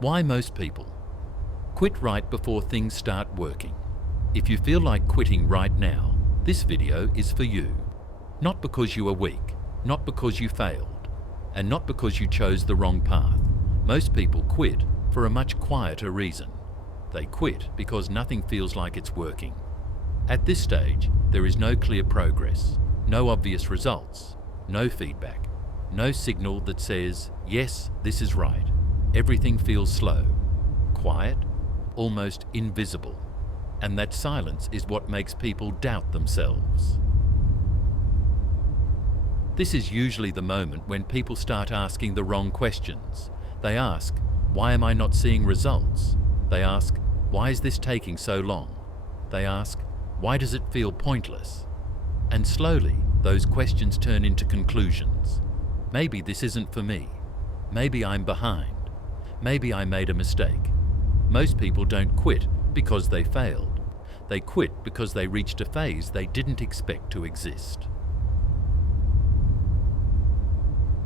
Why most people? Quit right before things start working. If you feel like quitting right now, this video is for you. Not because you are weak, not because you failed, and not because you chose the wrong path. Most people quit for a much quieter reason. They quit because nothing feels like it's working. At this stage, there is no clear progress, no obvious results, no feedback, no signal that says, yes, this is right. Everything feels slow, quiet, almost invisible. And that silence is what makes people doubt themselves. This is usually the moment when people start asking the wrong questions. They ask, why am I not seeing results? They ask, why is this taking so long? They ask, why does it feel pointless? And slowly, those questions turn into conclusions. Maybe this isn't for me. Maybe I'm behind. Maybe I made a mistake. Most people don't quit because they failed. They quit because they reached a phase they didn't expect to exist.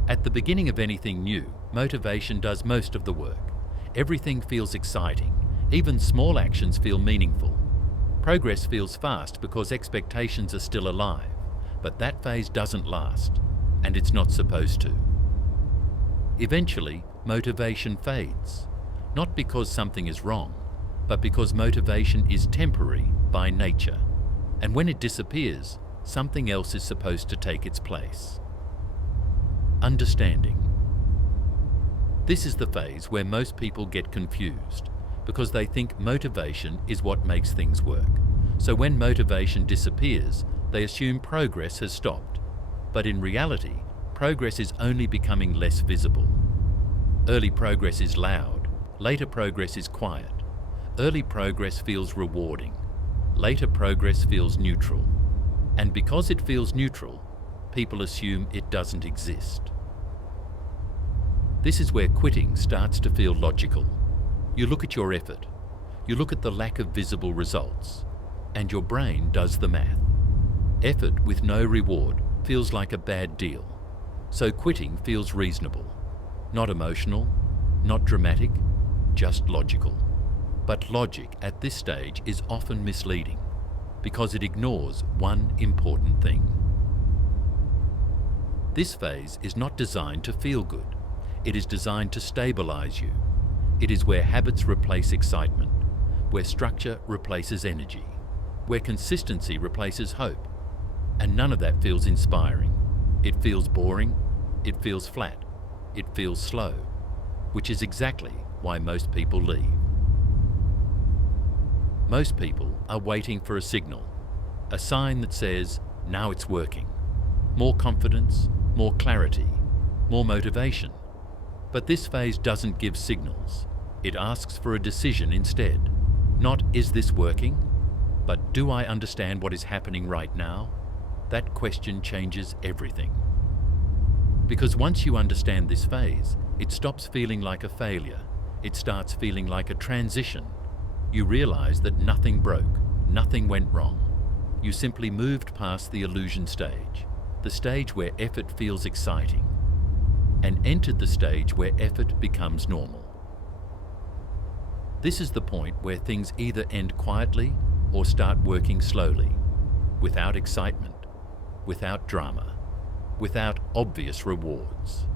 At the beginning of anything new, motivation does most of the work. Everything feels exciting. Even small actions feel meaningful. Progress feels fast because expectations are still alive, but that phase doesn't last, and it's not supposed to. Eventually, motivation fades, not because something is wrong, but because motivation is temporary by nature, and when it disappears, something else is supposed to take its place. Understanding. This is the phase where most people get confused, because they think motivation is what makes things work. So when motivation disappears, they assume progress has stopped. But in reality, progress is only becoming less visible. Early progress is loud, later progress is quiet. Early progress feels rewarding, later progress feels neutral. And because it feels neutral, people assume it doesn't exist. This is where quitting starts to feel logical. You look at your effort, you look at the lack of visible results, and your brain does the math. Effort with no reward feels like a bad deal, so quitting feels reasonable. Not emotional, not dramatic, just logical. But logic at this stage is often misleading because it ignores one important thing. This phase is not designed to feel good. It is designed to stabilize you. It is where habits replace excitement, where structure replaces energy, where consistency replaces hope. And none of that feels inspiring. It feels boring, it feels flat, it feels slow, which is exactly why most people leave. Most people are waiting for a signal, a sign that says, now it's working. More confidence, more clarity, more motivation. But this phase doesn't give signals. It asks for a decision instead. Not, is this working? But do I understand what is happening right now? That question changes everything. Because once you understand this phase, it stops feeling like a failure. It starts feeling like a transition. You realize that nothing broke, nothing went wrong. You simply moved past the illusion stage, the stage where effort feels exciting, and entered the stage where effort becomes normal. This is the point where things either end quietly or start working slowly, without excitement, without drama, without obvious rewards.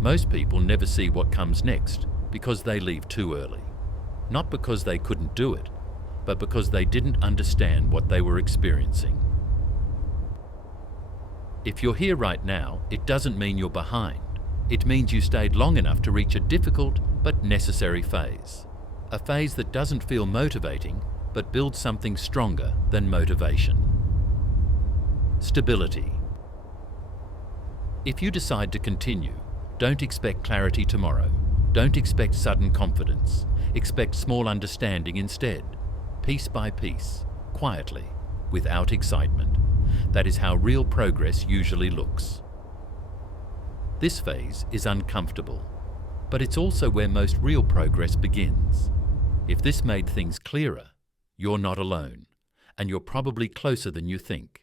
Most people never see what comes next because they leave too early. Not because they couldn't do it, but because they didn't understand what they were experiencing. If you're here right now, it doesn't mean you're behind. It means you stayed long enough to reach a difficult but necessary phase. A phase that doesn't feel motivating, but builds something stronger than motivation. Stability. If you decide to continue, don't expect clarity tomorrow. Don't expect sudden confidence. Expect small understanding instead, piece by piece, quietly, without excitement. That is how real progress usually looks. This phase is uncomfortable, but it's also where most real progress begins. If this made things clearer, you're not alone, and you're probably closer than you think.